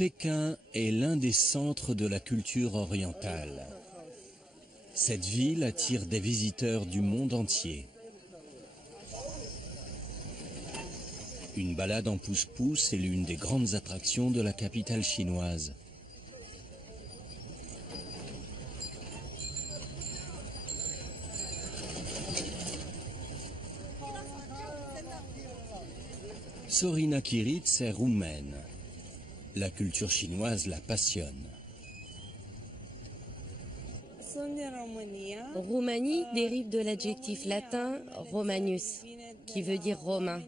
Pékin est l'un des centres de la culture orientale. Cette ville attire des visiteurs du monde entier. Une balade en pousse-pousse est l'une des grandes attractions de la capitale chinoise. Sorina Kiritz est roumaine. La culture chinoise la passionne. Roumanie dérive de l'adjectif latin Romanus, qui veut dire romain.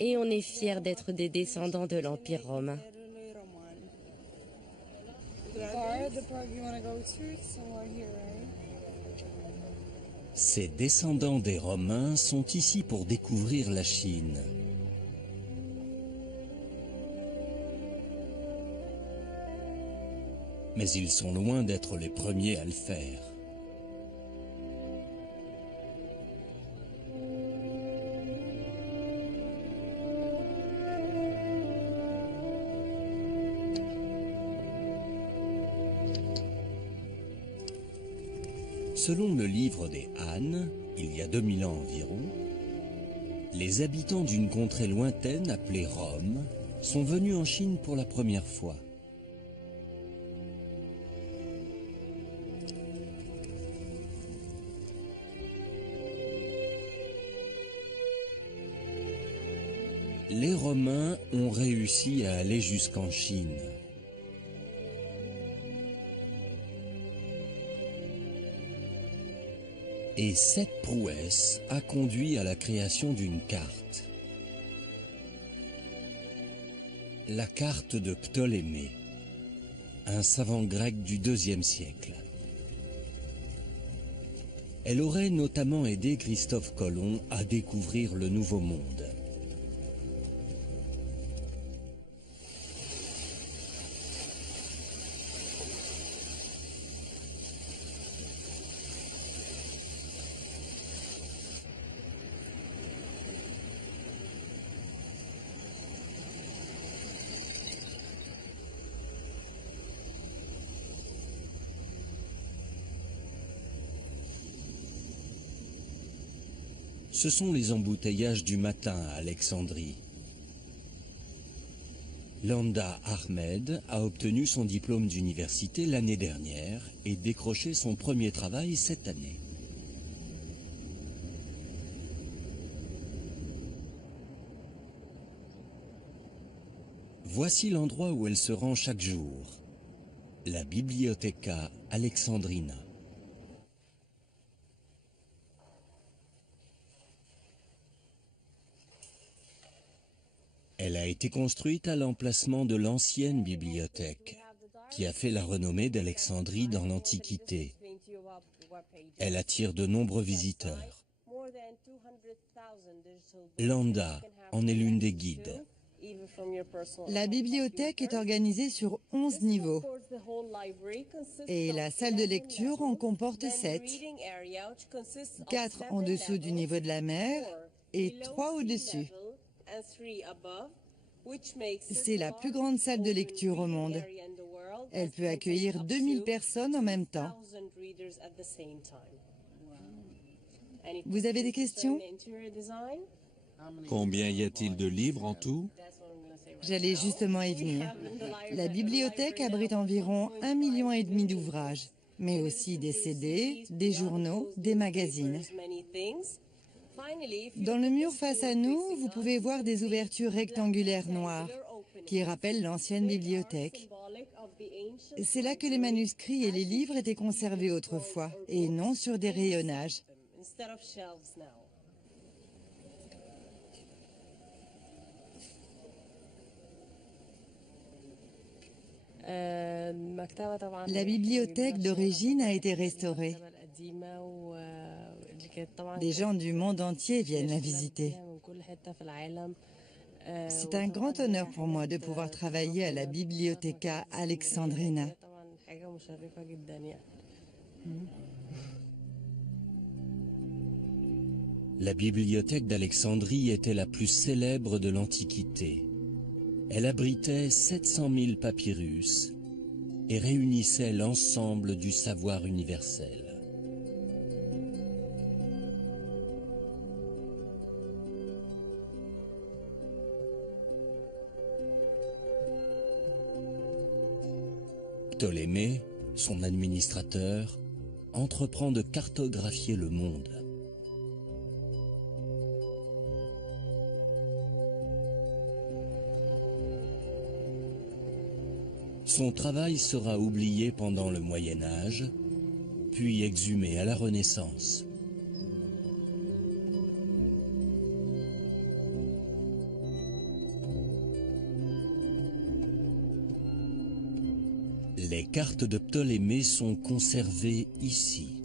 Et on est fiers d'être des descendants de l'Empire romain. Ces descendants des Romains sont ici pour découvrir la Chine. Mais ils sont loin d'être les premiers à le faire. Selon le livre des Han, il y a 2000 ans environ, les habitants d'une contrée lointaine appelée Rome sont venus en Chine pour la première fois. Les Romains ont réussi à aller jusqu'en Chine. Et cette prouesse a conduit à la création d'une carte. La carte de Ptolémée, un savant grec du IIe siècle. Elle aurait notamment aidé Christophe Colomb à découvrir le Nouveau Monde. Ce sont les embouteillages du matin à Alexandrie. Landa Ahmed a obtenu son diplôme d'université l'année dernière et décroché son premier travail cette année. Voici l'endroit où elle se rend chaque jour, la Bibliotheca Alexandrina. Elle a été construite à l'emplacement de l'ancienne bibliothèque, qui a fait la renommée d'Alexandrie dans l'Antiquité. Elle attire de nombreux visiteurs. Landa en est l'une des guides. La bibliothèque est organisée sur 11 niveaux et la salle de lecture en comporte 7. 4 en dessous du niveau de la mer et 3 au-dessus. C'est la plus grande salle de lecture au monde. Elle peut accueillir 2000 personnes en même temps. Vous avez des questions? Combien y a-t-il de livres en tout? J'allais justement y venir. La bibliothèque abrite environ 1,5 million d'ouvrages, mais aussi des CD, des journaux, des magazines. Dans le mur face à nous, vous pouvez voir des ouvertures rectangulaires noires qui rappellent l'ancienne bibliothèque. C'est là que les manuscrits et les livres étaient conservés autrefois, et non sur des rayonnages. La bibliothèque d'origine a été restaurée. Des gens du monde entier viennent la visiter. C'est un grand honneur pour moi de pouvoir travailler à la Bibliotheca Alexandrina. La bibliothèque d'Alexandrie était la plus célèbre de l'Antiquité. Elle abritait 700 000 papyrus et réunissait l'ensemble du savoir universel. Ptolémée, son administrateur, entreprend de cartographier le monde. Son travail sera oublié pendant le Moyen Âge, puis exhumé à la Renaissance. Les cartes de Ptolémée sont conservées ici.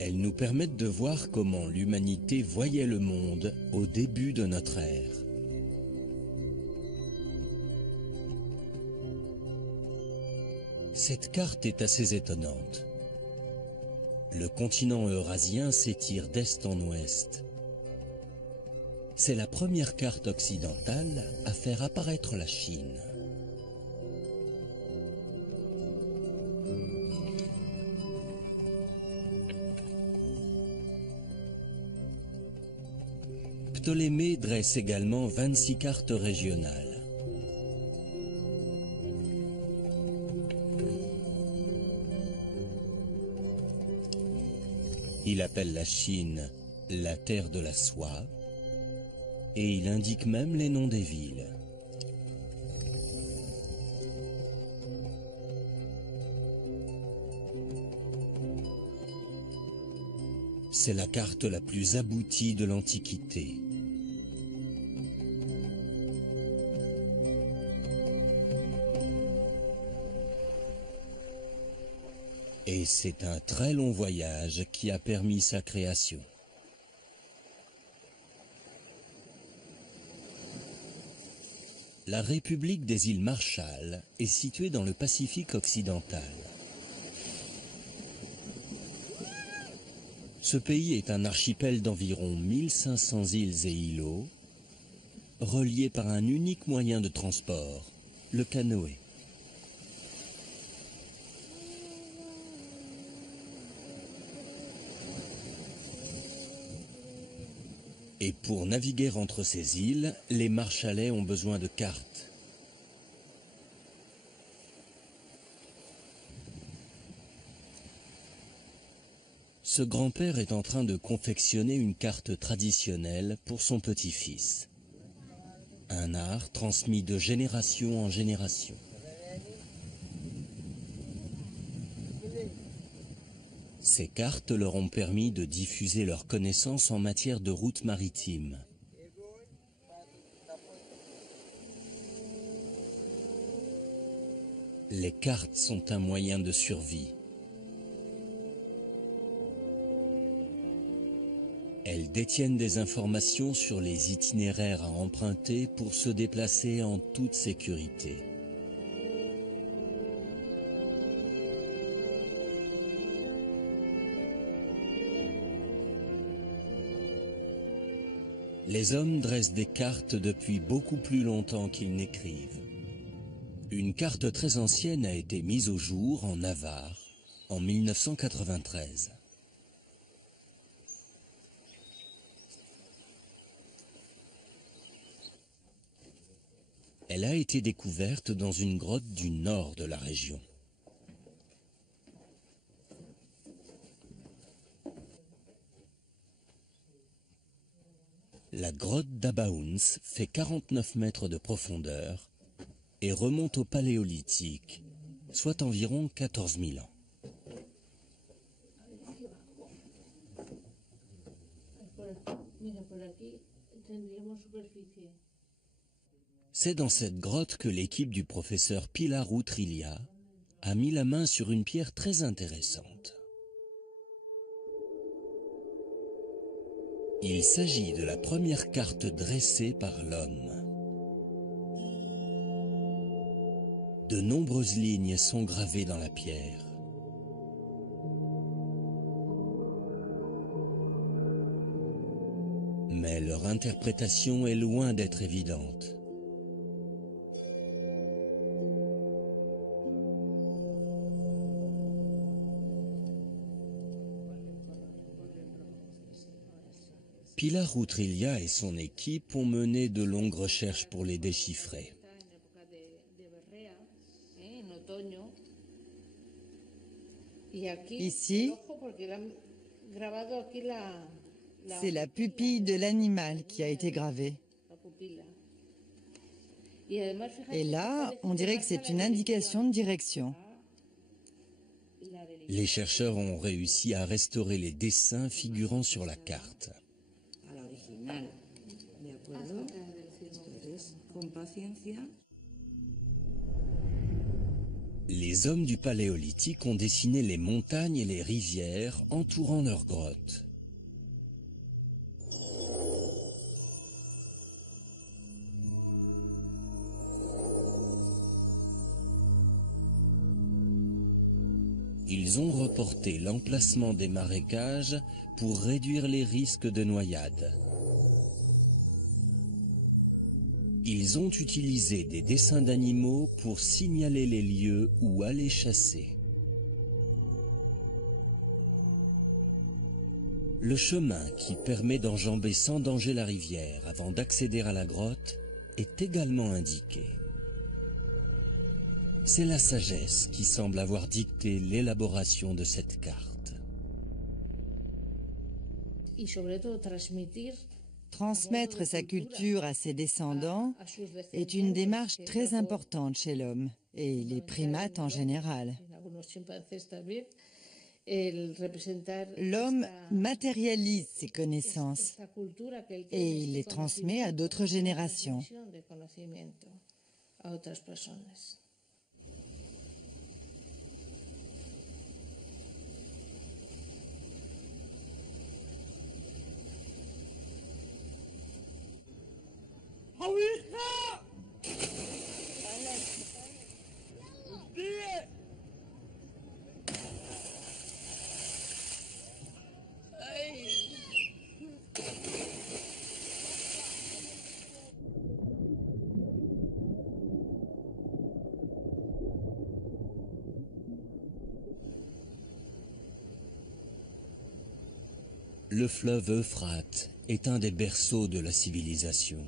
Elles nous permettent de voir comment l'humanité voyait le monde au début de notre ère. Cette carte est assez étonnante. Le continent eurasien s'étire d'est en ouest. C'est la première carte occidentale à faire apparaître la Chine. Ptolémée dresse également 26 cartes régionales. Il appelle la Chine la terre de la soie et il indique même les noms des villes. C'est la carte la plus aboutie de l'Antiquité. Et c'est un très long voyage qui a permis sa création. La République des îles Marshall est située dans le Pacifique occidental. Ce pays est un archipel d'environ 1500 îles et îlots, reliés par un unique moyen de transport, le canoë. Et pour naviguer entre ces îles, les Marshallais ont besoin de cartes. Ce grand-père est en train de confectionner une carte traditionnelle pour son petit-fils. Un art transmis de génération en génération. Ces cartes leur ont permis de diffuser leurs connaissances en matière de routes maritimes. Les cartes sont un moyen de survie. Elles détiennent des informations sur les itinéraires à emprunter pour se déplacer en toute sécurité. Les hommes dressent des cartes depuis beaucoup plus longtemps qu'ils n'écrivent. Une carte très ancienne a été mise au jour en Navarre en 1993. Elle a été découverte dans une grotte du nord de la région. La grotte d'Abaouns fait 49 mètres de profondeur et remonte au Paléolithique, soit environ 14 000 ans. C'est dans cette grotte que l'équipe du professeur Pilar Utrilla a mis la main sur une pierre très intéressante. Il s'agit de la première carte dressée par l'homme. De nombreuses lignes sont gravées dans la pierre. Mais leur interprétation est loin d'être évidente. Pilar Utrilla et son équipe ont mené de longues recherches pour les déchiffrer. Ici, c'est la pupille de l'animal qui a été gravée. Et là, on dirait que c'est une indication de direction. Les chercheurs ont réussi à restaurer les dessins figurant sur la carte. Les hommes du Paléolithique ont dessiné les montagnes et les rivières entourant leurs grottes. Ils ont reporté l'emplacement des marécages pour réduire les risques de noyade. Ils ont utilisé des dessins d'animaux pour signaler les lieux où aller chasser. Le chemin qui permet d'enjamber sans danger la rivière avant d'accéder à la grotte est également indiqué. C'est la sagesse qui semble avoir dicté l'élaboration de cette carte. Transmettre sa culture à ses descendants est une démarche très importante chez l'homme et les primates en général. L'homme matérialise ses connaissances et il les transmet à d'autres générations. Le fleuve Euphrate est un des berceaux de la civilisation.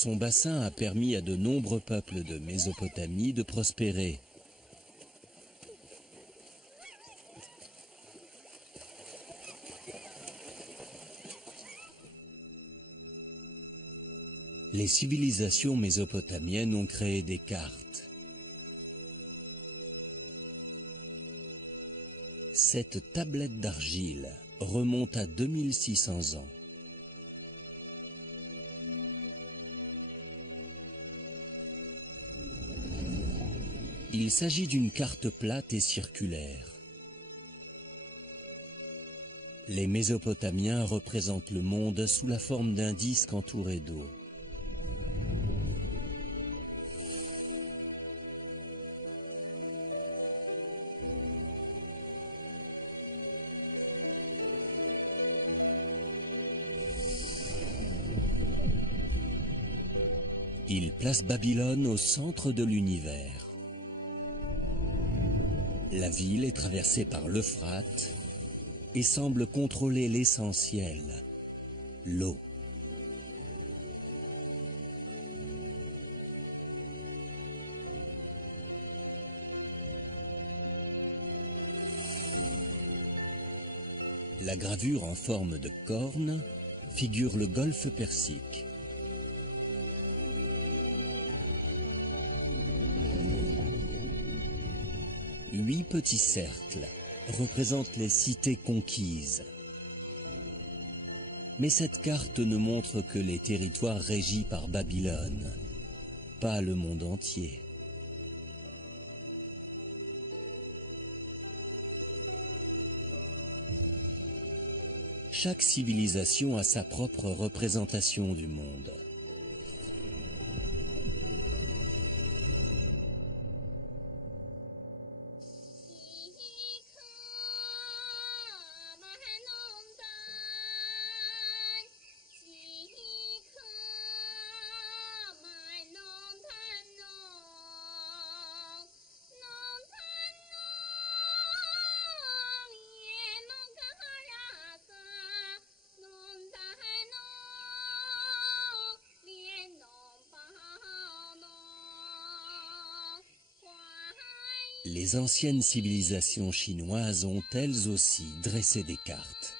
Son bassin a permis à de nombreux peuples de Mésopotamie de prospérer. Les civilisations mésopotamiennes ont créé des cartes. Cette tablette d'argile remonte à 2600 ans. Il s'agit d'une carte plate et circulaire. Les Mésopotamiens représentent le monde sous la forme d'un disque entouré d'eau. Il place Babylone au centre de l'univers. La ville est traversée par l'Euphrate et semble contrôler l'essentiel, l'eau. La gravure en forme de corne figure le golfe Persique. Huit petits cercles représentent les cités conquises. Mais cette carte ne montre que les territoires régis par Babylone, pas le monde entier. chaque civilisation a sa propre représentation du monde. Les anciennes civilisations chinoises ont elles aussi dressé des cartes.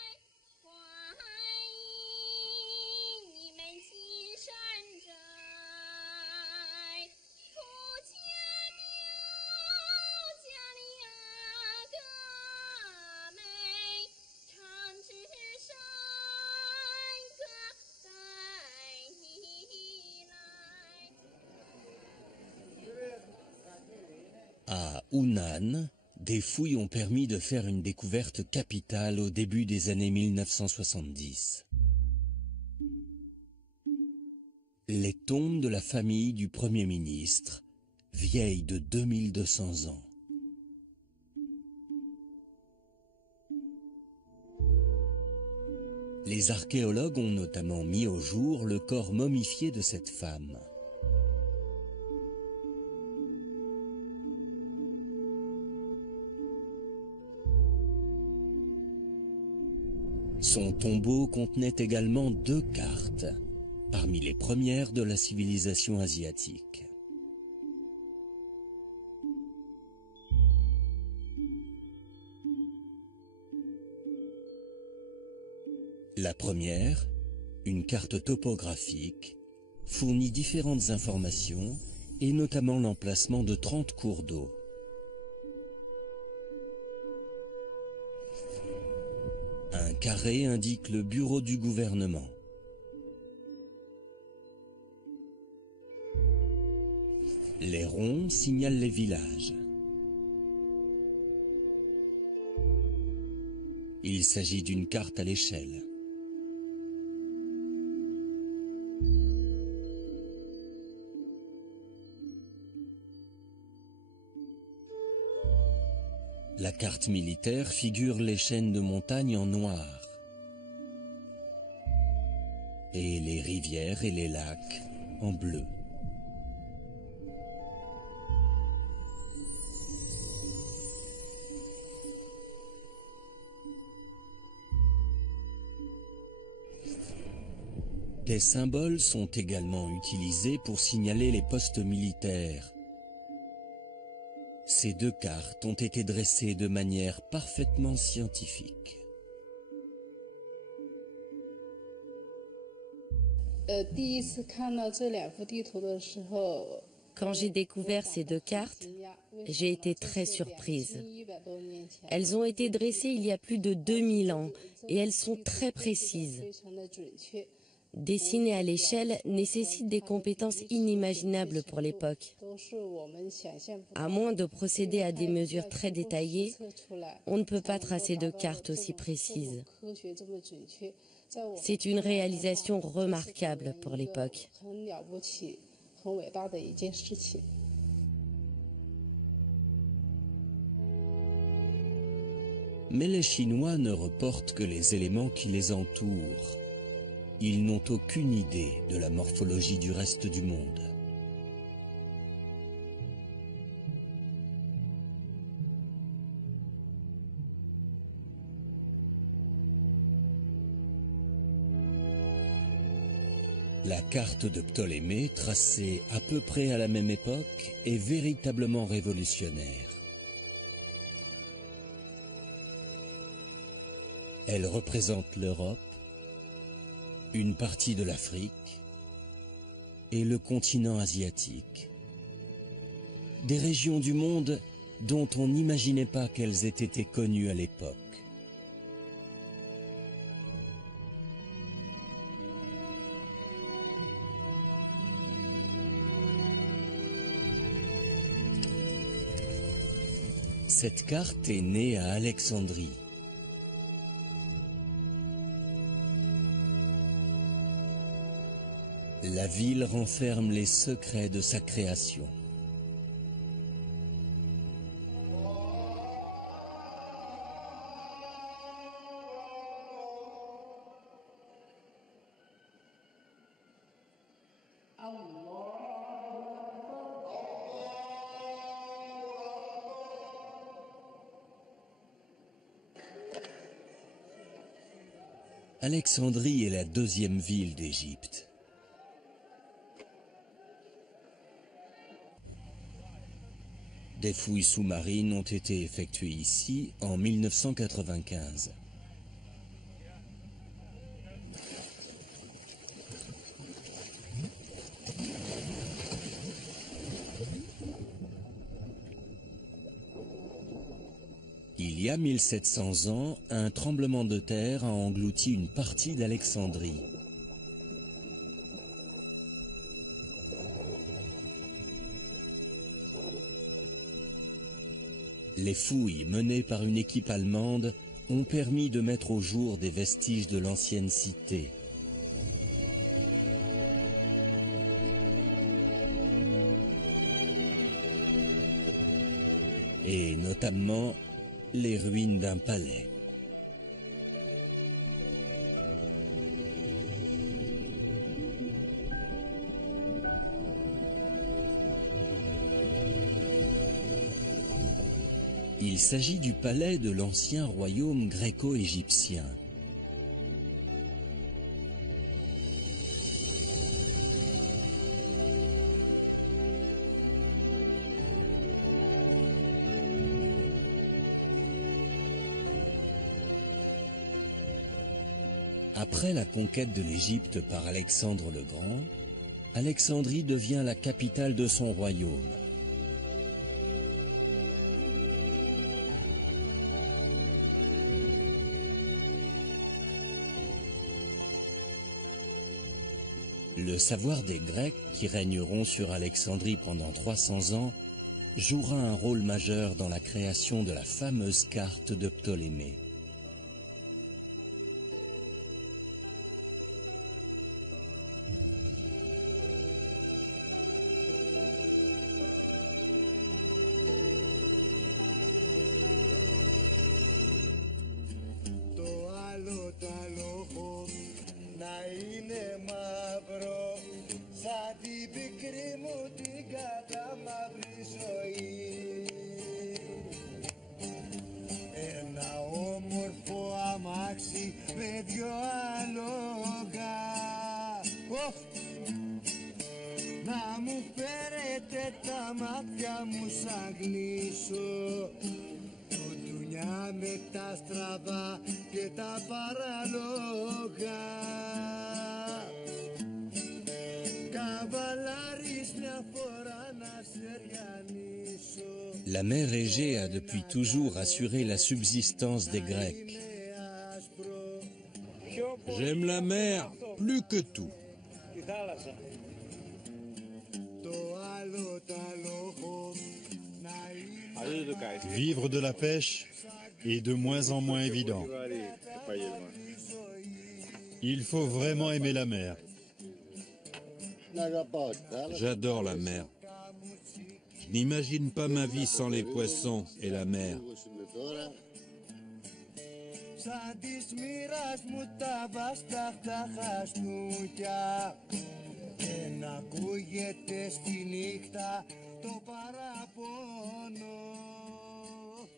À Hunan, des fouilles ont permis de faire une découverte capitale au début des années 1970. Les tombes de la famille du Premier ministre, vieilles de 2200 ans. Les archéologues ont notamment mis au jour le corps momifié de cette femme. Son tombeau contenait également 2 cartes, parmi les premières de la civilisation asiatique. La première, une carte topographique, fournit différentes informations et notamment l'emplacement de 30 cours d'eau. Un carré indique le bureau du gouvernement. Les ronds signalent les villages. Il s'agit d'une carte à l'échelle. La carte militaire figure les chaînes de montagnes en noir et les rivières et les lacs en bleu. Des symboles sont également utilisés pour signaler les postes militaires. Ces 2 cartes ont été dressées de manière parfaitement scientifique. Quand j'ai découvert ces 2 cartes, j'ai été très surprise. Elles ont été dressées il y a plus de 2000 ans et elles sont très précises. Dessiner à l'échelle nécessite des compétences inimaginables pour l'époque. À moins de procéder à des mesures très détaillées, on ne peut pas tracer de cartes aussi précises. C'est une réalisation remarquable pour l'époque. Mais les Chinois ne reportent que les éléments qui les entourent. Ils n'ont aucune idée de la morphologie du reste du monde. La carte de Ptolémée, tracée à peu près à la même époque, est véritablement révolutionnaire. Elle représente l'Europe, une partie de l'Afrique et le continent asiatique. Des régions du monde dont on n'imaginait pas qu'elles aient été connues à l'époque. Cette carte est née à Alexandrie. La ville renferme les secrets de sa création. Alexandrie est la deuxième ville d'Égypte. Des fouilles sous-marines ont été effectuées ici en 1995. Il y a 1700 ans, un tremblement de terre a englouti une partie d'Alexandrie. Les fouilles menées par une équipe allemande ont permis de mettre au jour des vestiges de l'ancienne cité. Et notamment les ruines d'un palais. Il s'agit du palais de l'ancien royaume gréco-égyptien. Après la conquête de l'Égypte par Alexandre le Grand, Alexandrie devient la capitale de son royaume. Le savoir des Grecs, qui régneront sur Alexandrie pendant 300 ans, jouera un rôle majeur dans la création de la fameuse carte de Ptolémée. La mer Égée a depuis toujours assuré la subsistance des Grecs. J'aime la mer plus que tout. Vivre de la pêche est de moins en moins évident. Il faut vraiment aimer la mer. J'adore la mer. Je n'imagine pas ma vie sans les poissons et la mer.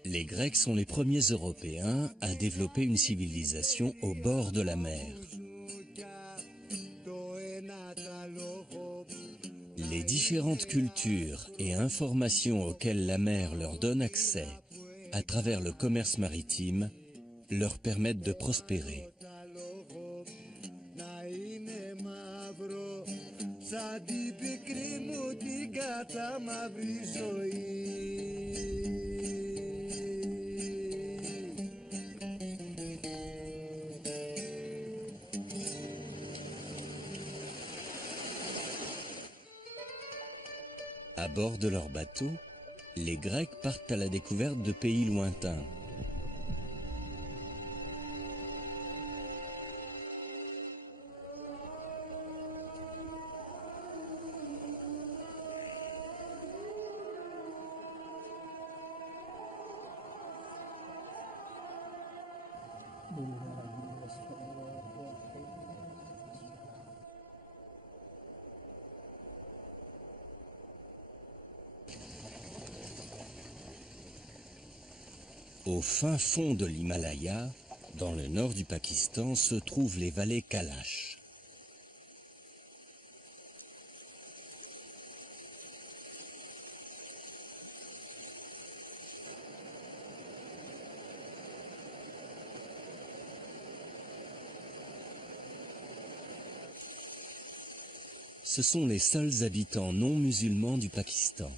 Les Grecs sont les premiers Européens à développer une civilisation au bord de la mer. Les différentes cultures et informations auxquelles la mer leur donne accès à travers le commerce maritime leur permettent de prospérer. À bord de leur bateau, les Grecs partent à la découverte de pays lointains. Au fin fond de l'Himalaya, dans le nord du Pakistan, se trouvent les vallées Kailash. Ce sont les seuls habitants non musulmans du Pakistan.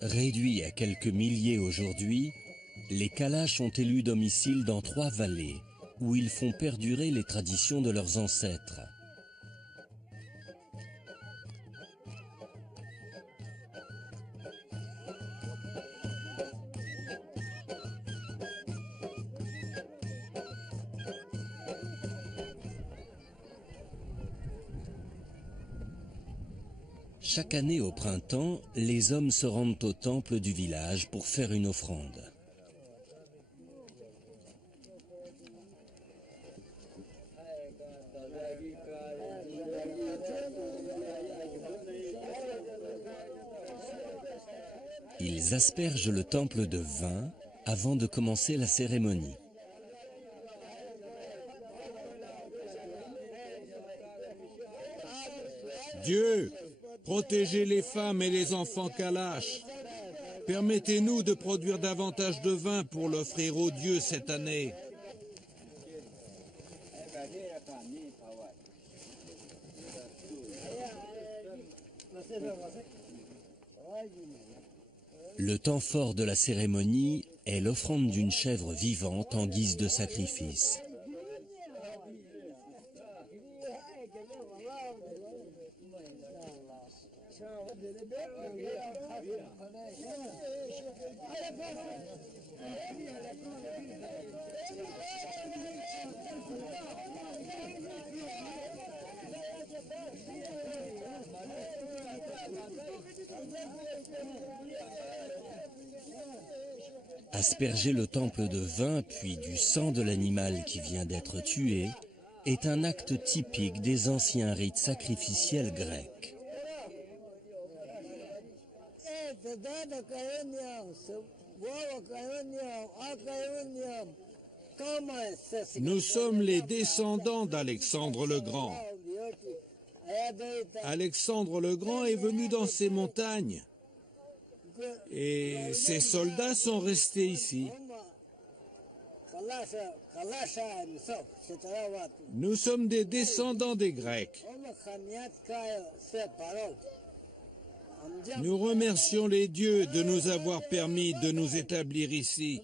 Réduits à quelques milliers aujourd'hui, les Kailash ont élu domicile dans 3 vallées, où ils font perdurer les traditions de leurs ancêtres. Chaque année au printemps, les hommes se rendent au temple du village pour faire une offrande. Ils aspergent le temple de vin avant de commencer la cérémonie. Dieu, protégez les femmes et les enfants Kailash. Permettez-nous de produire davantage de vin pour l'offrir au Dieu cette année. Le temps fort de la cérémonie est l'offrande d'une chèvre vivante en guise de sacrifice. Asperger le temple de vin puis du sang de l'animal qui vient d'être tué est un acte typique des anciens rites sacrificiels grecs. Nous sommes les descendants d'Alexandre le Grand. Alexandre le Grand est venu dans ces montagnes. Et ses soldats sont restés ici. Nous sommes des descendants des Grecs. Nous remercions les dieux de nous avoir permis de nous établir ici.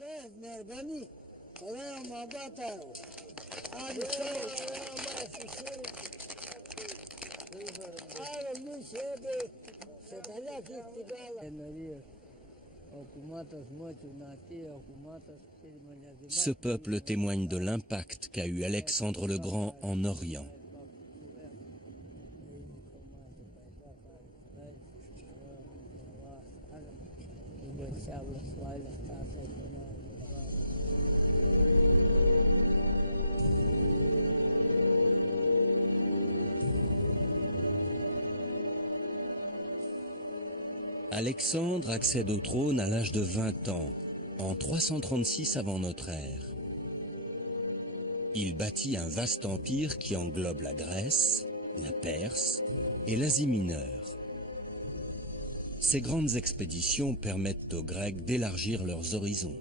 Ce peuple témoigne de l'impact qu'a eu Alexandre le Grand en Orient. Alexandre accède au trône à l'âge de 20 ans, en 336 avant notre ère. Il bâtit un vaste empire qui englobe la Grèce, la Perse et l'Asie mineure. Ces grandes expéditions permettent aux Grecs d'élargir leurs horizons.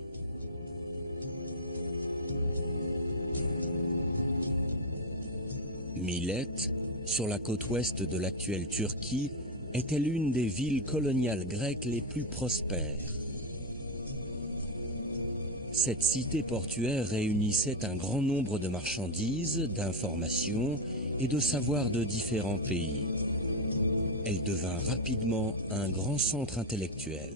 Milète, sur la côte ouest de l'actuelle Turquie, était l'une des villes coloniales grecques les plus prospères. Cette cité portuaire réunissait un grand nombre de marchandises, d'informations et de savoirs de différents pays. Elle devint rapidement un grand centre intellectuel.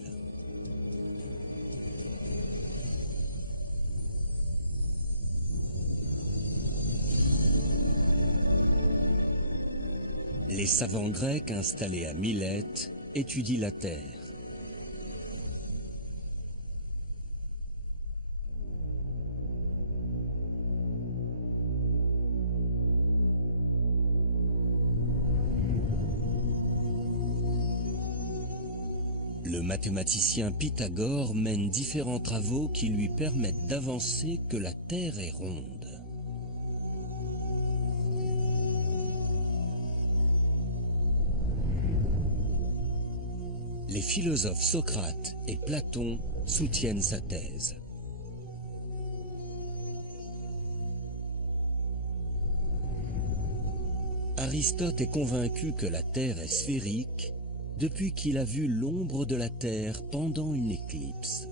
Les savants grecs installés à Milète étudient la Terre. Le mathématicien Pythagore mène différents travaux qui lui permettent d'avancer que la Terre est ronde. Les philosophes Socrate et Platon soutiennent sa thèse. Aristote est convaincu que la Terre est sphérique depuis qu'il a vu l'ombre de la Terre pendant une éclipse.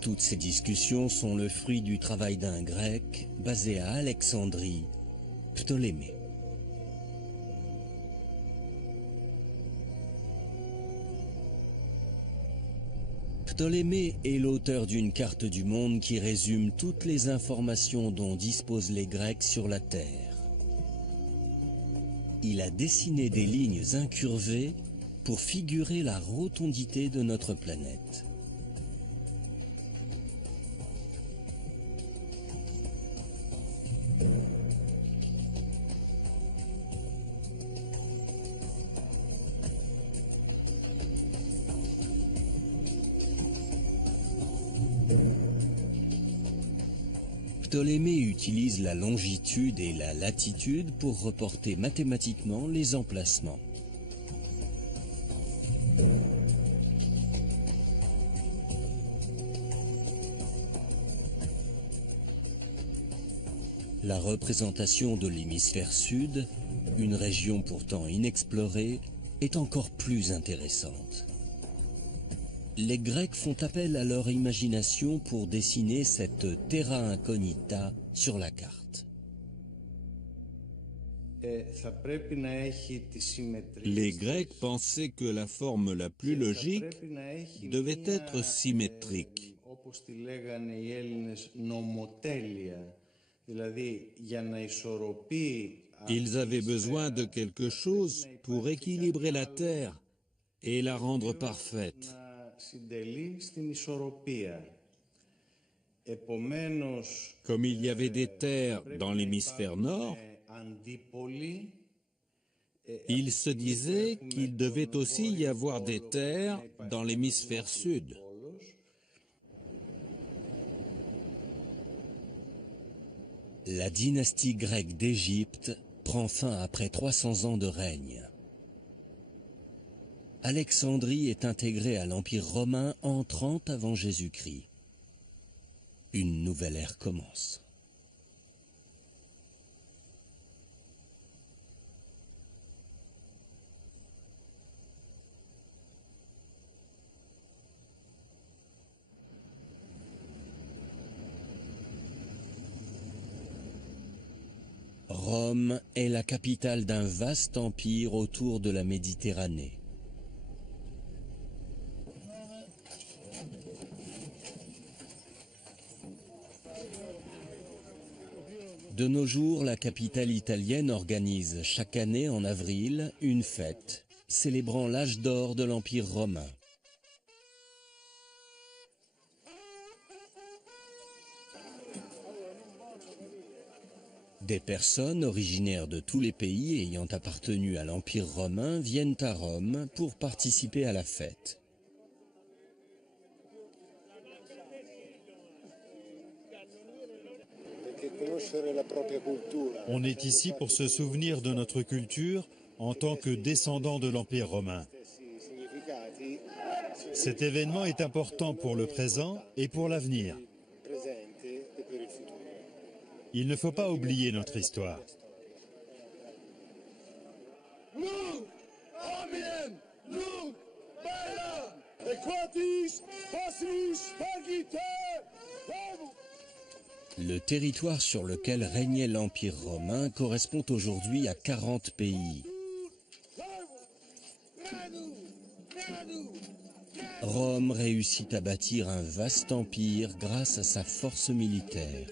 Toutes ces discussions sont le fruit du travail d'un Grec basé à Alexandrie, Ptolémée. Ptolémée est l'auteur d'une carte du monde qui résume toutes les informations dont disposent les Grecs sur la Terre. Il a dessiné des lignes incurvées pour figurer la rotondité de notre planète. Ptolémée utilise la longitude et la latitude pour reporter mathématiquement les emplacements. La représentation de l'hémisphère sud, une région pourtant inexplorée, est encore plus intéressante. Les Grecs font appel à leur imagination pour dessiner cette terra incognita sur la carte. Les Grecs pensaient que la forme la plus logique devait être symétrique. Ils avaient besoin de quelque chose pour équilibrer la Terre et la rendre parfaite. Comme il y avait des terres dans l'hémisphère nord, il se disait qu'il devait aussi y avoir des terres dans l'hémisphère sud. La dynastie grecque d'Égypte prend fin après 300 ans de règne. Alexandrie est intégrée à l'Empire romain en 30 avant Jésus-Christ. Une nouvelle ère commence. Rome est la capitale d'un vaste empire autour de la Méditerranée. De nos jours, la capitale italienne organise chaque année en avril une fête célébrant l'âge d'or de l'Empire romain. Des personnes originaires de tous les pays ayant appartenu à l'Empire romain viennent à Rome pour participer à la fête. On est ici pour se souvenir de notre culture en tant que descendants de l'Empire romain. Cet événement est important pour le présent et pour l'avenir. Il ne faut pas oublier notre histoire. Look! Hominem! Look! Bella! Le territoire sur lequel régnait l'Empire romain correspond aujourd'hui à 40 pays. Rome réussit à bâtir un vaste empire grâce à sa force militaire.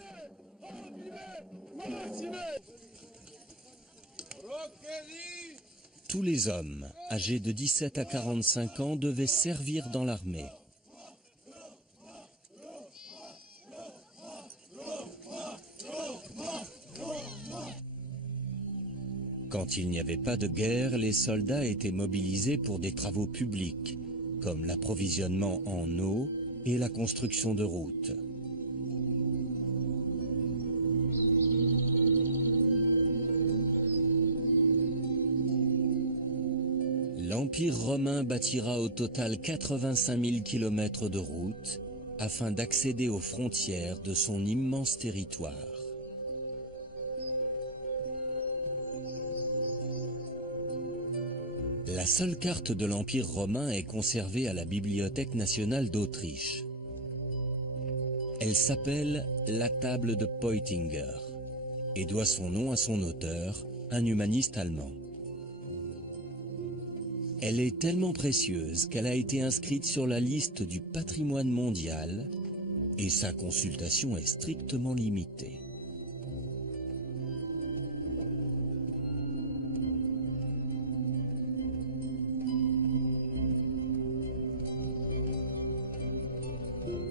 Tous les hommes âgés de 17 à 45 ans devaient servir dans l'armée. Quand il n'y avait pas de guerre, les soldats étaient mobilisés pour des travaux publics, comme l'approvisionnement en eau et la construction de routes. L'Empire romain bâtira au total 85 000 km de routes afin d'accéder aux frontières de son immense territoire. La seule carte de l'Empire romain est conservée à la Bibliothèque nationale d'Autriche. Elle s'appelle la table de Peutinger et doit son nom à son auteur, un humaniste allemand. Elle est tellement précieuse qu'elle a été inscrite sur la liste du patrimoine mondial et sa consultation est strictement limitée.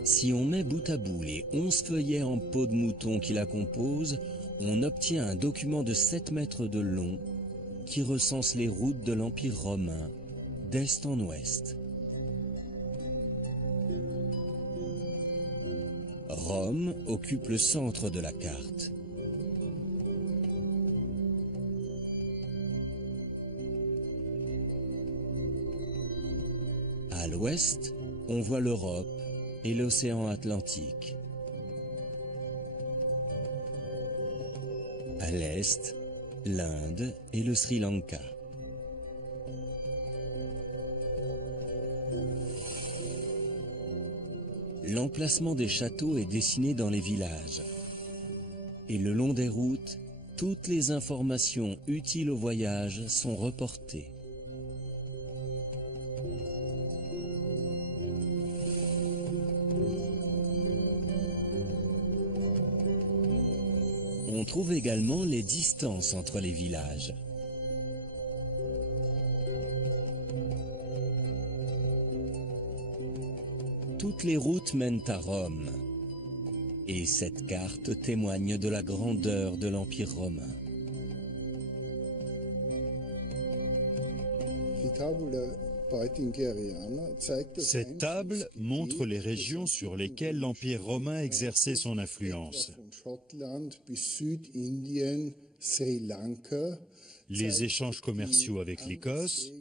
Si on met bout à bout les 11 feuillets en peau de mouton qui la composent, on obtient un document de 7 mètres de long qui recense les routes de l'Empire romain d'est en ouest. Rome occupe le centre de la carte. À l'ouest, on voit l'Europe et l'océan Atlantique. À l'est, l'Inde et le Sri Lanka. L'emplacement des châteaux est dessiné dans les villages. Et le long des routes, toutes les informations utiles au voyage sont reportées. On trouve également les distances entre les villages. Toutes les routes mènent à Rome. Et cette carte témoigne de la grandeur de l'Empire romain. Cette table montre les régions sur lesquelles l'Empire romain exerçait son influence. Les échanges commerciaux avec l'Écosse,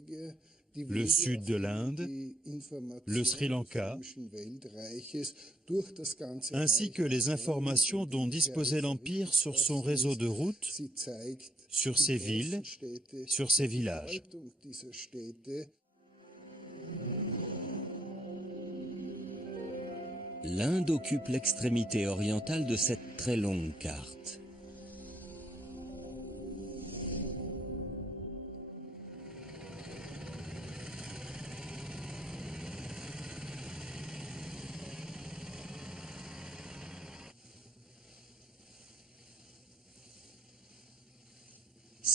le sud de l'Inde, le Sri Lanka, ainsi que les informations dont disposait l'Empire sur son réseau de routes, sur ses villes, sur ses villages. L'Inde occupe l'extrémité orientale de cette très longue carte.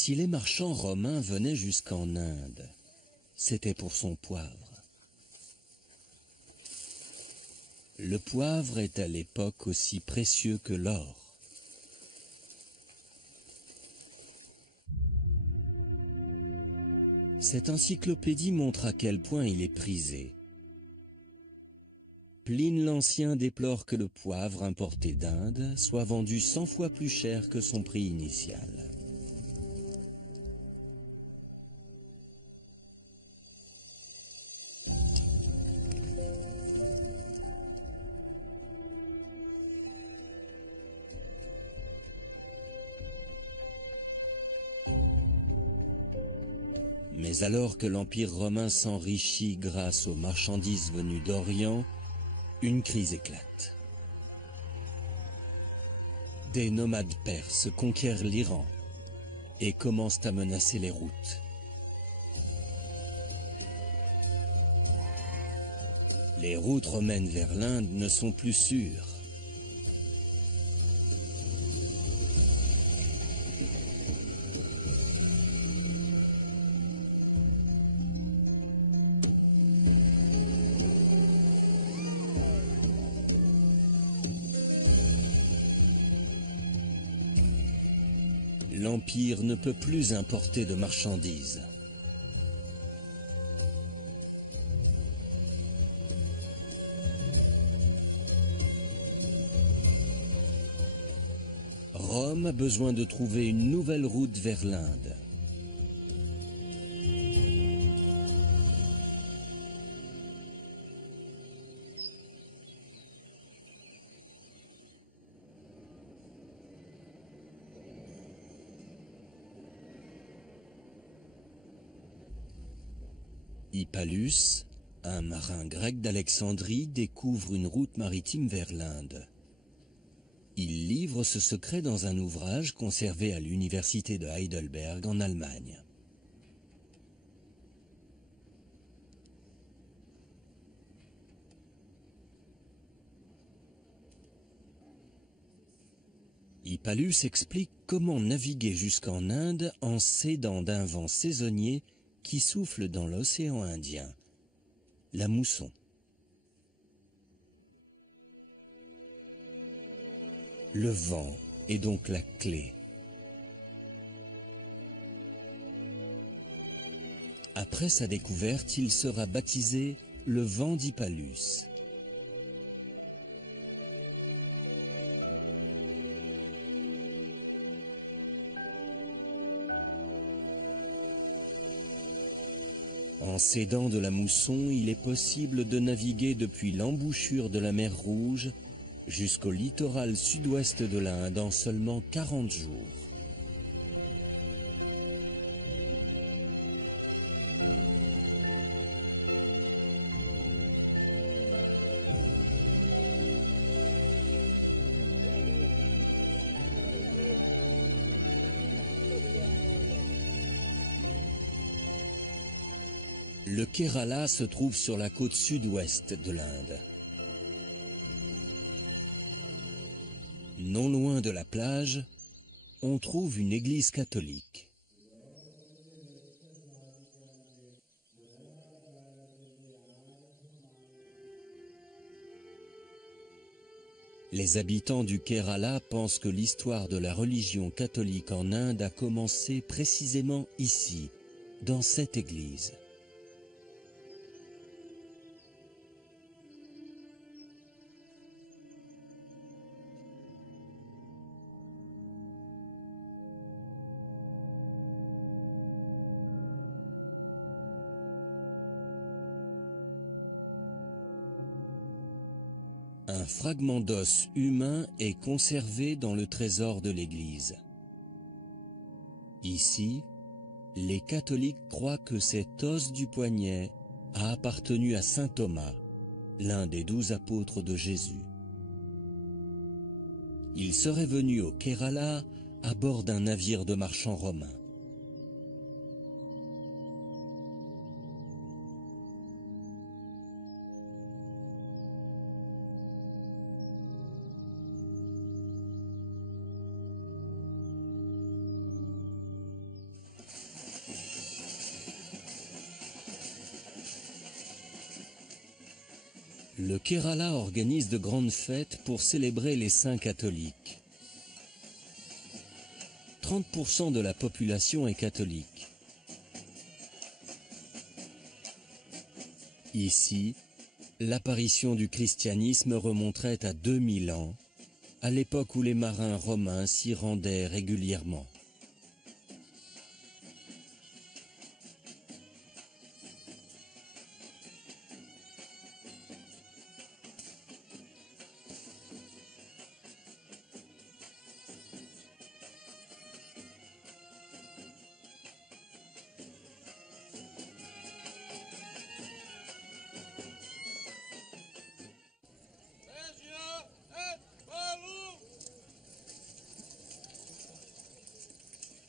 Si les marchands romains venaient jusqu'en Inde, c'était pour son poivre. Le poivre est à l'époque aussi précieux que l'or. Cette encyclopédie montre à quel point il est prisé. Pline l'Ancien déplore que le poivre importé d'Inde soit vendu 100 fois plus cher que son prix initial. Mais alors que l'Empire romain s'enrichit grâce aux marchandises venues d'Orient, une crise éclate. Des nomades perses conquièrent l'Iran et commencent à menacer les routes. Les routes romaines vers l'Inde ne sont plus sûres. L'Empire ne peut plus importer de marchandises. Rome a besoin de trouver une nouvelle route vers l'Inde. Hippalus, un marin grec d'Alexandrie, découvre une route maritime vers l'Inde. Il livre ce secret dans un ouvrage conservé à l'université de Heidelberg en Allemagne. Hippalus explique comment naviguer jusqu'en Inde en s'aidant d'un vent saisonnier qui souffle dans l'océan Indien, la mousson. Le vent est donc la clé. Après sa découverte, il sera baptisé le vent d'Hippalus. En s'aidant de la mousson, il est possible de naviguer depuis l'embouchure de la mer Rouge jusqu'au littoral sud-ouest de l'Inde en seulement 40 jours. Le Kerala se trouve sur la côte sud-ouest de l'Inde. Non loin de la plage, on trouve une église catholique. Les habitants du Kerala pensent que l'histoire de la religion catholique en Inde a commencé précisément ici, dans cette église. Un fragment d'os humain est conservé dans le trésor de l'Église. Ici, les catholiques croient que cet os du poignet a appartenu à saint Thomas, l'un des 12 apôtres de Jésus. Il serait venu au Kerala à bord d'un navire de marchands romains. Le Kerala organise de grandes fêtes pour célébrer les saints catholiques. 30% de la population est catholique. Ici, l'apparition du christianisme remonterait à 2000 ans, à l'époque où les marins romains s'y rendaient régulièrement.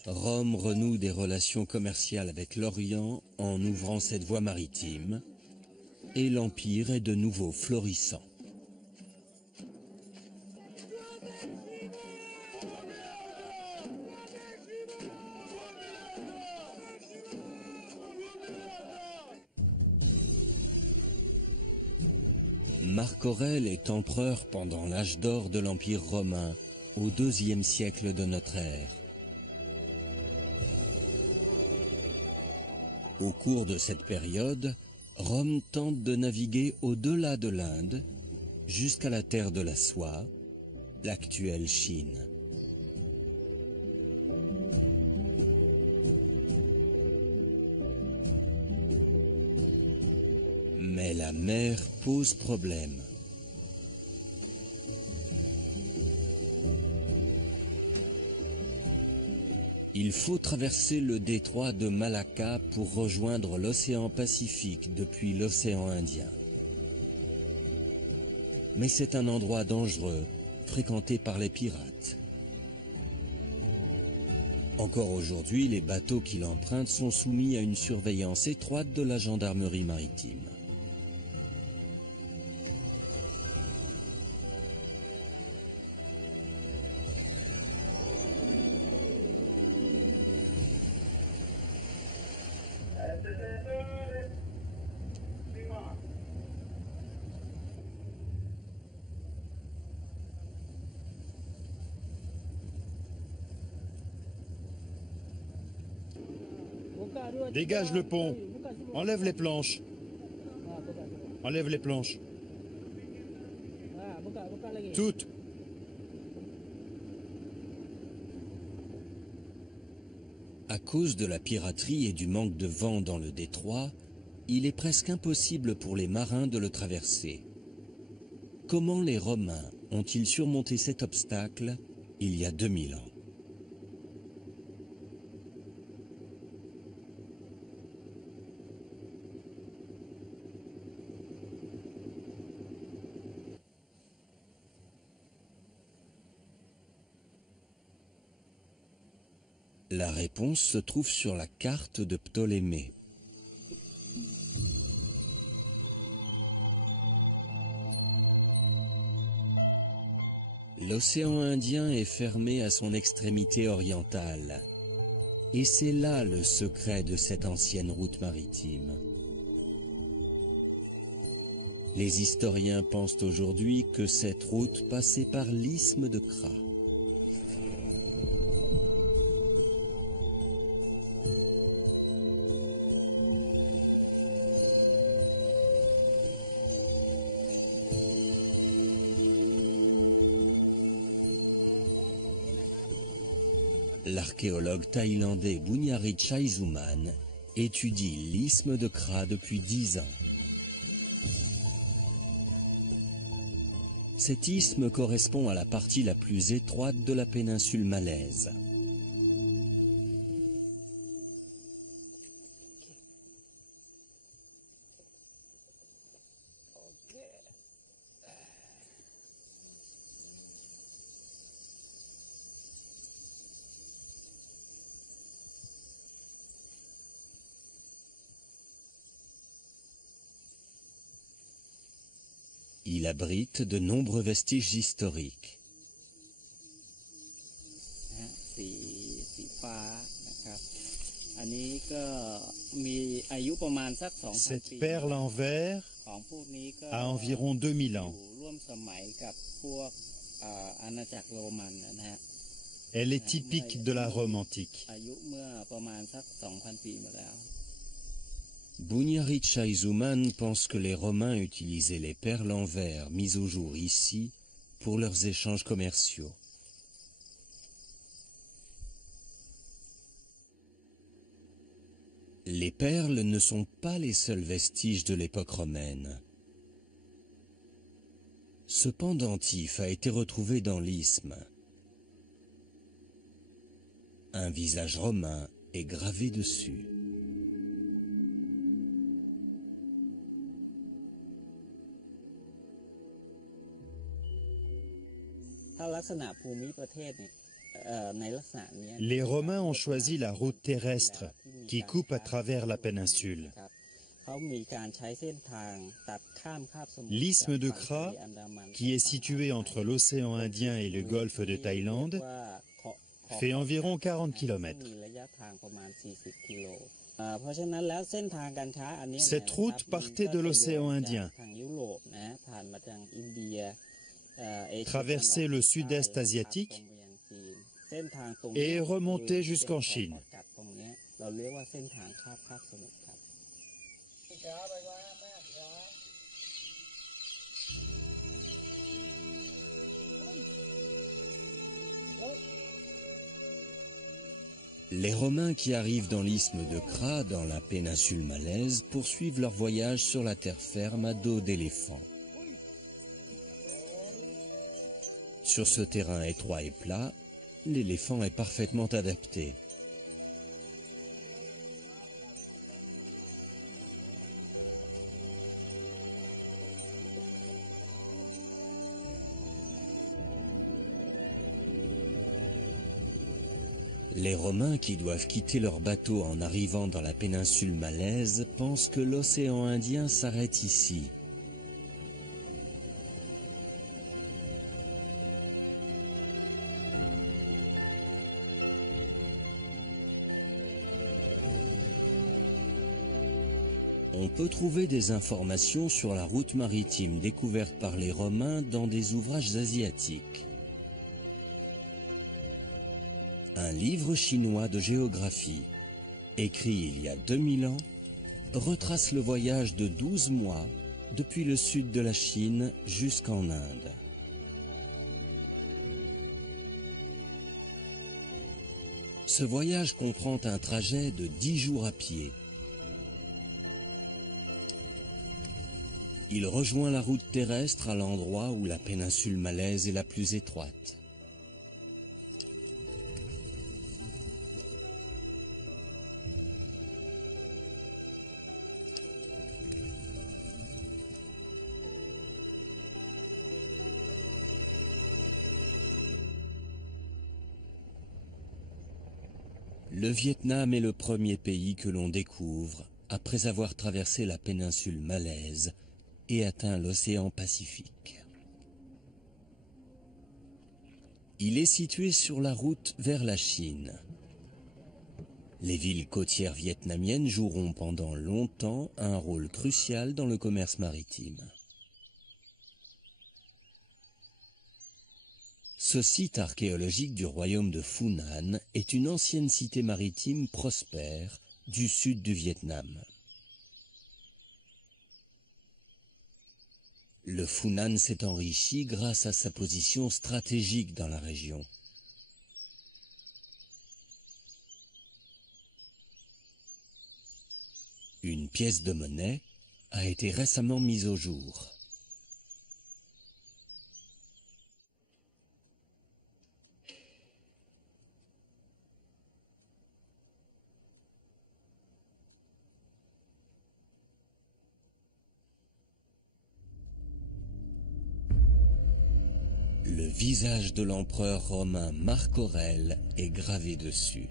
Rome renoue des relations commerciales avec l'Orient en ouvrant cette voie maritime, et l'Empire est de nouveau florissant. Marc Aurèle est empereur pendant l'âge d'or de l'Empire romain, au IIe siècle de notre ère. Au cours de cette période, Rome tente de naviguer au-delà de l'Inde, jusqu'à la terre de la soie, l'actuelle Chine. Mais la mer pose problème. Il faut traverser le détroit de Malacca pour rejoindre l'océan Pacifique depuis l'océan Indien. Mais c'est un endroit dangereux, fréquenté par les pirates. Encore aujourd'hui, les bateaux qui l'empruntent sont soumis à une surveillance étroite de la gendarmerie maritime. Dégage le pont. Enlève les planches. Enlève les planches. Toutes. À cause de la piraterie et du manque de vent dans le détroit, il est presque impossible pour les marins de le traverser. Comment les Romains ont-ils surmonté cet obstacle il y a 2000 ans? La réponse se trouve sur la carte de Ptolémée. L'océan Indien est fermé à son extrémité orientale. Et c'est là le secret de cette ancienne route maritime. Les historiens pensent aujourd'hui que cette route passait par l'isthme de Kra. L'archéologue thaïlandais Bunyari Chaisuman étudie l'isthme de Kra depuis 10 ans. Cet isthme correspond à la partie la plus étroite de la péninsule malaise. Il abrite de nombreux vestiges historiques. Cette perle en verre a environ 2000 ans. Elle est typique de la Rome antique. Bunyari Chaisuman pense que les Romains utilisaient les perles en verre mises au jour ici pour leurs échanges commerciaux. Les perles ne sont pas les seuls vestiges de l'époque romaine. Ce pendentif a été retrouvé dans l'isthme. Un visage romain est gravé dessus. Les Romains ont choisi la route terrestre qui coupe à travers la péninsule. L'isthme de Kra, qui est situé entre l'océan Indien et le golfe de Thaïlande, fait environ 40 km. Cette route partait de l'océan Indien, traversait le sud-est asiatique et remontait jusqu'en Chine. Les Romains qui arrivent dans l'isthme de Kra, dans la péninsule malaise, poursuivent leur voyage sur la terre ferme à dos d'éléphant. Sur ce terrain étroit et plat, l'éléphant est parfaitement adapté. Les Romains qui doivent quitter leur bateau en arrivant dans la péninsule malaise pensent que l'océan Indien s'arrête ici. On peut trouver des informations sur la route maritime découverte par les Romains dans des ouvrages asiatiques. Un livre chinois de géographie, écrit il y a 2000 ans, retrace le voyage de 12 mois depuis le sud de la Chine jusqu'en Inde. Ce voyage comprend un trajet de 10 jours à pied. Il rejoint la route terrestre à l'endroit où la péninsule malaise est la plus étroite. Le Vietnam est le premier pays que l'on découvre après avoir traversé la péninsule malaise et atteint l'océan Pacifique. Il est situé sur la route vers la Chine. Les villes côtières vietnamiennes joueront pendant longtemps un rôle crucial dans le commerce maritime. Ce site archéologique du royaume de Funan est une ancienne cité maritime prospère du sud du Vietnam. Le Funan s'est enrichi grâce à sa position stratégique dans la région. Une pièce de monnaie a été récemment mise au jour. Le visage de l'empereur romain Marc Aurèle est gravé dessus.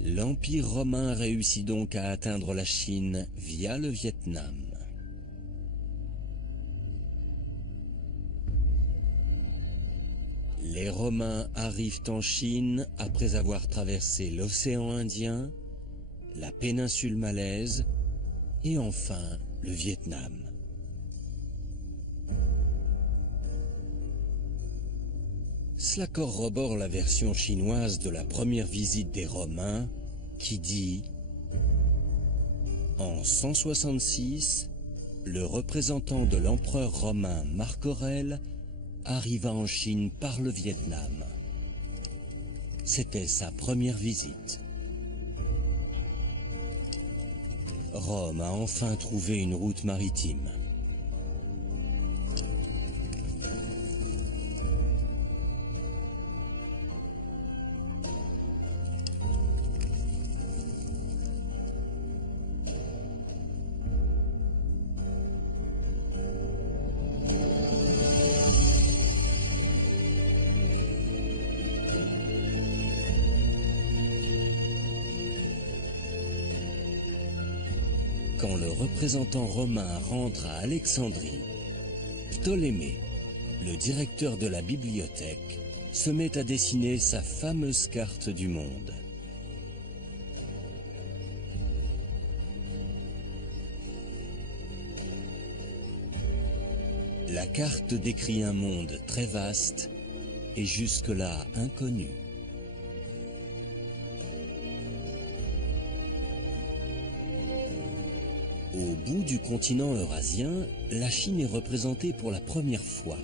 L'Empire romain réussit donc à atteindre la Chine via le Vietnam. Les Romains arrivent en Chine après avoir traversé l'océan Indien, la péninsule malaise et enfin le Vietnam. Cela corrobore la version chinoise de la première visite des Romains qui dit « En 166, le représentant de l'empereur romain Marc Aurèle arriva en Chine par le Vietnam. » C'était sa première visite. Rome a enfin trouvé une route maritime. Quand le représentant romain rentre à Alexandrie, Ptolémée, le directeur de la bibliothèque, se met à dessiner sa fameuse carte du monde. La carte décrit un monde très vaste et jusque-là inconnu. Au bout du continent eurasien, la Chine est représentée pour la première fois.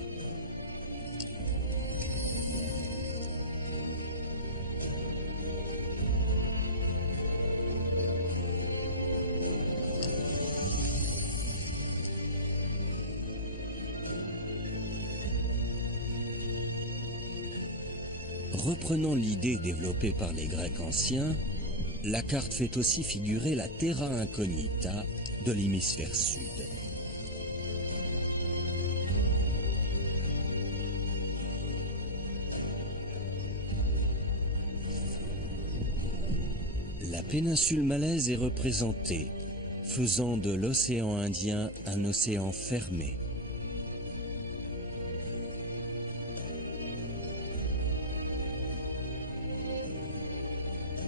Reprenant l'idée développée par les Grecs anciens, la carte fait aussi figurer la terra incognita de l'hémisphère sud. La péninsule malaise est représentée, faisant de l'océan Indien un océan fermé.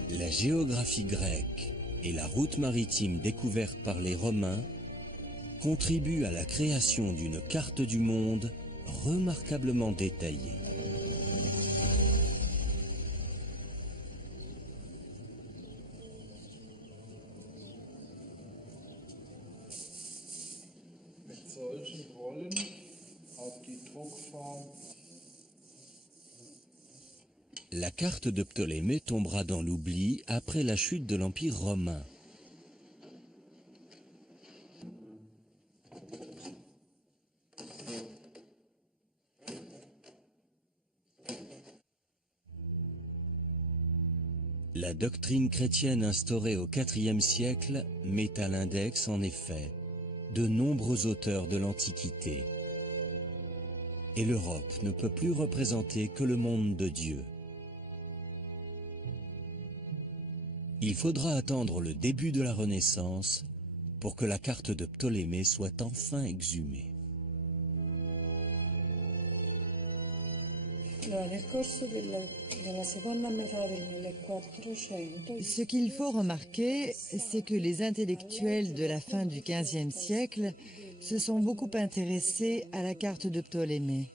La géographie grecque et la route maritime découverte par les Romains contribuent à la création d'une carte du monde remarquablement détaillée. La carte de Ptolémée tombera dans l'oubli après la chute de l'Empire romain. La doctrine chrétienne instaurée au IVe siècle met à l'index, en effet, de nombreux auteurs de l'Antiquité. Et l'Europe ne peut plus représenter que le monde de Dieu. Il faudra attendre le début de la Renaissance pour que la carte de Ptolémée soit enfin exhumée. Ce qu'il faut remarquer, c'est que les intellectuels de la fin du XVe siècle se sont beaucoup intéressés à la carte de Ptolémée.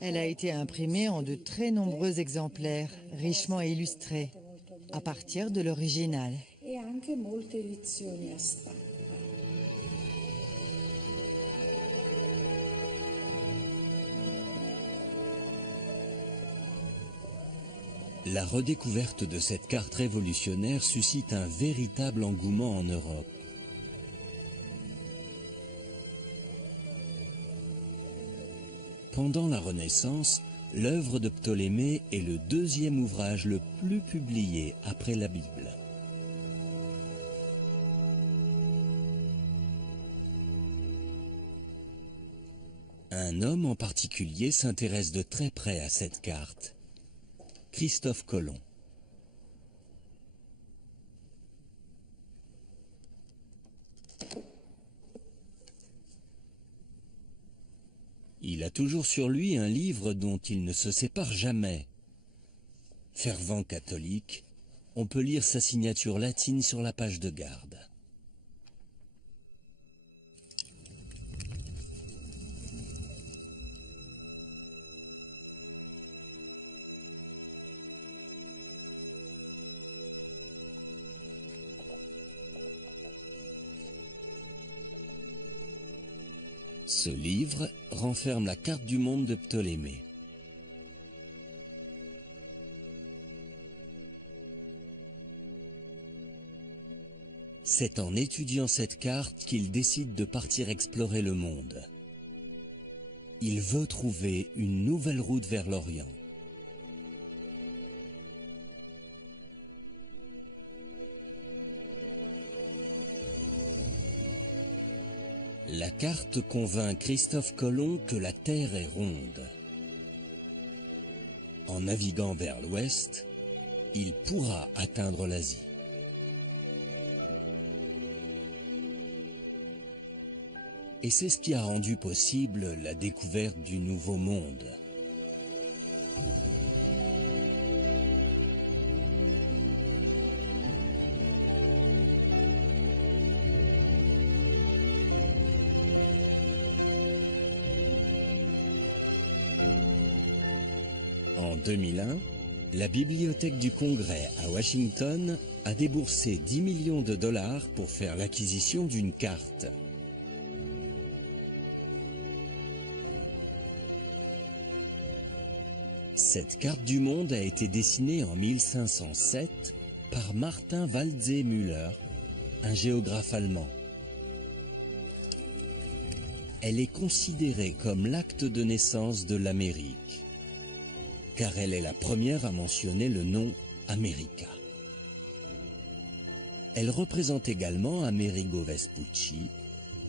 Elle a été imprimée en de très nombreux exemplaires, richement illustrés, à partir de l'original. La redécouverte de cette carte révolutionnaire suscite un véritable engouement en Europe. Pendant la Renaissance, l'œuvre de Ptolémée est le deuxième ouvrage le plus publié après la Bible. Un homme en particulier s'intéresse de très près à cette carte, Christophe Colomb. Il a toujours sur lui un livre dont il ne se sépare jamais. Fervent catholique, on peut lire sa signature latine sur la page de garde. Ce livre renferme la carte du monde de Ptolémée. C'est en étudiant cette carte qu'il décide de partir explorer le monde. Il veut trouver une nouvelle route vers l'Orient. La carte convainc Christophe Colomb que la Terre est ronde. En naviguant vers l'ouest, il pourra atteindre l'Asie. Et c'est ce qui a rendu possible la découverte du Nouveau Monde. En 2001, la Bibliothèque du Congrès à Washington a déboursé 10 millions de dollars pour faire l'acquisition d'une carte. Cette carte du monde a été dessinée en 1507 par Martin Waldseemüller, un géographe allemand. Elle est considérée comme l'acte de naissance de l'Amérique, car elle est la première à mentionner le nom America. Elle représente également Amerigo Vespucci,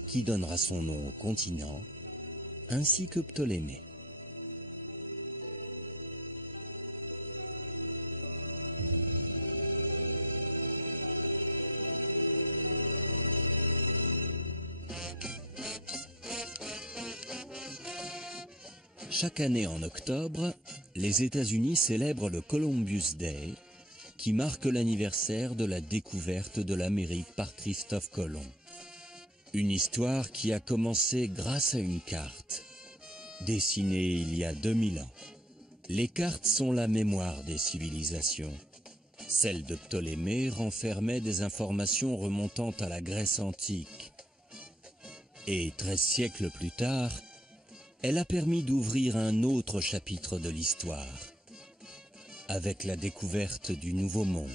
qui donnera son nom au continent, ainsi que Ptolémée. Chaque année en octobre, les États-Unis célèbrent le Columbus Day, qui marque l'anniversaire de la découverte de l'Amérique par Christophe Colomb. Une histoire qui a commencé grâce à une carte, dessinée il y a 2000 ans. Les cartes sont la mémoire des civilisations. Celle de Ptolémée renfermait des informations remontant à la Grèce antique. Et 13 siècles plus tard, elle a permis d'ouvrir un autre chapitre de l'histoire, avec la découverte du Nouveau Monde.